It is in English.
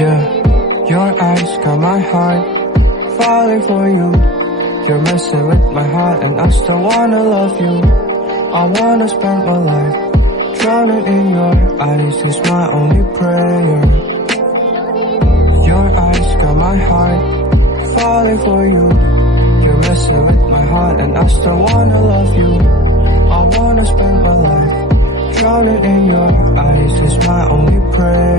Yeah, your eyes got my heart falling for you. You're messing with my heart and I still wanna love you. I wanna spend my life drowning in your eyes is my only prayer. Your eyes got my heart falling for you. You're messing with my heart and I still wanna love you. I wanna spend my life drowning in your eyes is my only prayer.